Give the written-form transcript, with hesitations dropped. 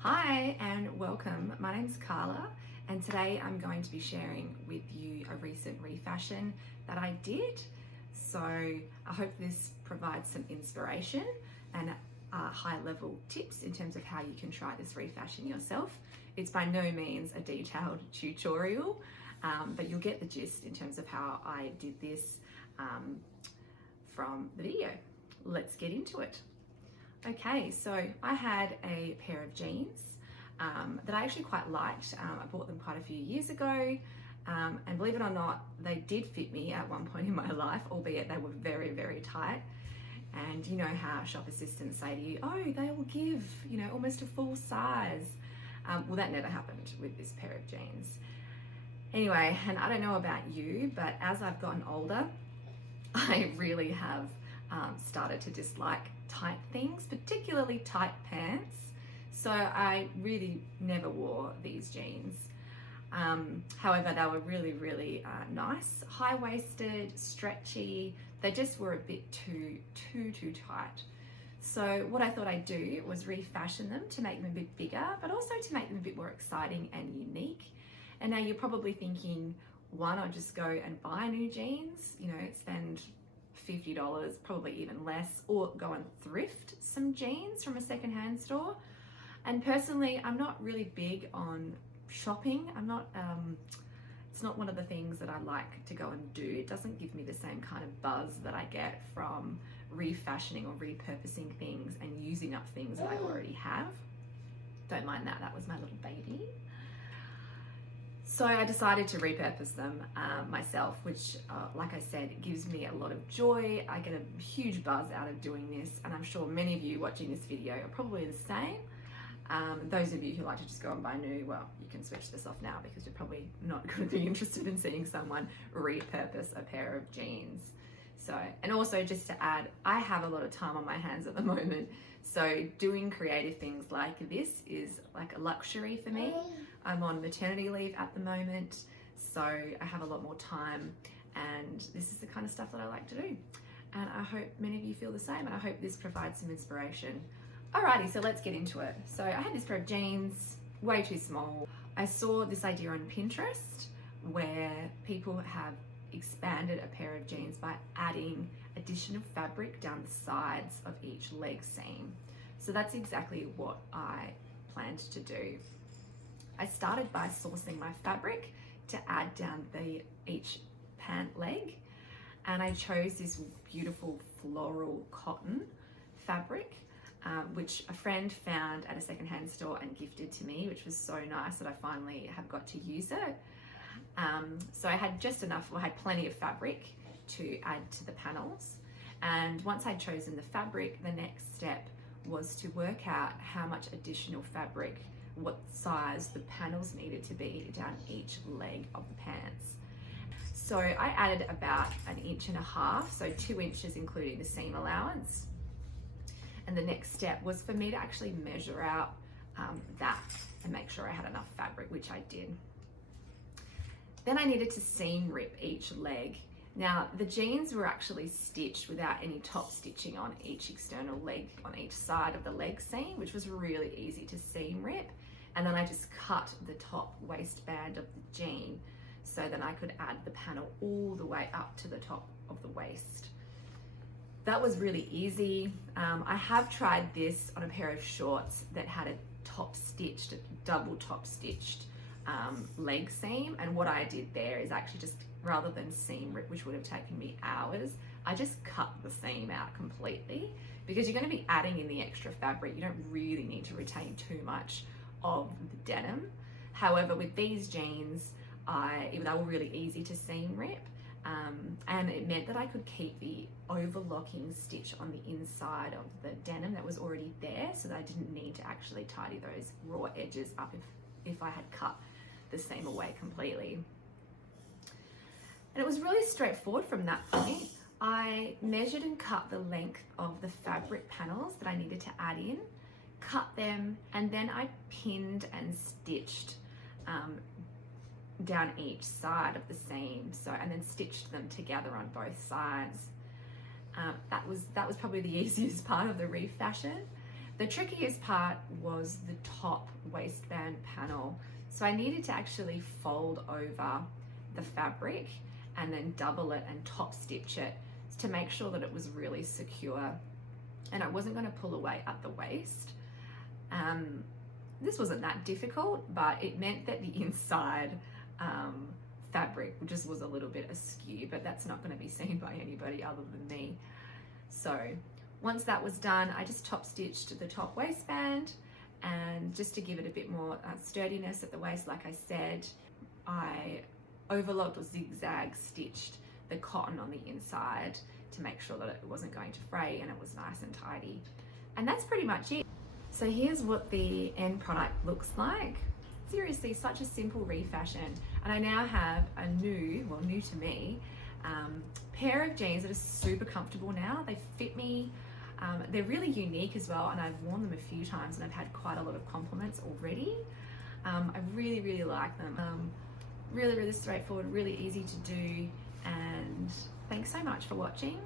Hi and welcome. My name's Carla and today I'm going to be sharing with you a recent refashion that I did. So I hope this provides some inspiration and high level tips in terms of how you can try this refashion yourself. It's by no means a detailed tutorial, but you'll get the gist in terms of how I did this from the video. Let's get into it. Okay, so I had a pair of jeans that I actually quite liked. I bought them quite a few years ago, and believe it or not, they did fit me at one point in my life, albeit they were very, very tight. And you know how shop assistants say to you, oh, they will give, almost a full size. Well, that never happened with this pair of jeans. Anyway, and I don't know about you, but as I've gotten older, I really have started to dislike tight things, particularly tight pants. So I really never wore these jeans. However, they were really, really nice, high-waisted, stretchy. They just were a bit too tight. So what I thought I'd do was refashion them to make them a bit bigger, but also to make them a bit more exciting and unique. And now you're probably thinking, why not just go and buy new jeans, spend $50, probably even less, or go and thrift some jeans from a secondhand store. And personally, I'm not really big on shopping. It's not one of the things that I like to go and do. It doesn't give me the same kind of buzz that I get from refashioning or repurposing things and using up things that I already have. Don't mind that, that was my little baby. So I decided to repurpose them myself, which, like I said, gives me a lot of joy. I get a huge buzz out of doing this, and I'm sure many of you watching this video are probably the same. Those of you who like to just go and buy new, well, you can switch this off now because you're probably not going to be interested in seeing someone repurpose a pair of jeans. So, and also just to add, I have a lot of time on my hands at the moment. So doing creative things like this is like a luxury for me. I'm on maternity leave at the moment, so I have a lot more time, and this is the kind of stuff that I like to do. And I hope many of you feel the same, and I hope this provides some inspiration. Alrighty, so let's get into it. So I had this pair of jeans, way too small. I saw this idea on Pinterest where people have expanded a pair of jeans by adding additional fabric down the sides of each leg seam. So that's exactly what I planned to do. I started by sourcing my fabric to add down each pant leg, and I chose this beautiful floral cotton fabric, which a friend found at a secondhand store and gifted to me, which was so nice that I finally have got to use it. So I had just enough, I had plenty of fabric to add to the panels. And once I'd chosen the fabric, the next step was to work out how much additional fabric, what size the panels needed to be down each leg of the pants. So I added about 1.5 inches, so 2 inches including the seam allowance. And the next step was for me to actually measure out that and make sure I had enough fabric, which I did. Then I needed to seam rip each leg. Now the jeans were actually stitched without any top stitching on each external leg, on each side of the leg seam, which was really easy to seam rip. And then I just cut the top waistband of the jean so that I could add the panel all the way up to the top of the waist. That was really easy. I have tried this on a pair of shorts that had a double top stitched leg seam, and what I did there is actually just, rather than seam rip, which would have taken me hours, I just cut the seam out completely, because you're going to be adding in the extra fabric. You don't really need to retain too much of the denim. However, with these jeans, they were really easy to seam rip, and it meant that I could keep the overlocking stitch on the inside of the denim that was already there, so that I didn't need to actually tidy those raw edges up if I had cut the seam away completely. And it was really straightforward from that point. I measured and cut the length of the fabric panels that I needed to add in, cut them, and then I pinned and stitched down each side of the seam, and then stitched them together on both sides. That was probably the easiest part of the refashion. The trickiest part was the top waistband panel. So I needed to actually fold over the fabric and then double it and top stitch it to make sure that it was really secure and it wasn't going to pull away at the waist. This wasn't that difficult, but it meant that the inside fabric just was a little bit askew, but that's not going to be seen by anybody other than me. So once that was done, I just top stitched the top waistband, and just to give it a bit more sturdiness at the waist, like I said, I overlocked or zigzag stitched the cotton on the inside to make sure that it wasn't going to fray and it was nice and tidy. And that's pretty much it. So here's what the end product looks like. Seriously, such a simple refashion. And I now have a new to me, pair of jeans that are super comfortable now. They fit me. They're really unique as well, and I've worn them a few times and I've had quite a lot of compliments already. I really, really like them. Really, really straightforward, really easy to do, and thanks so much for watching.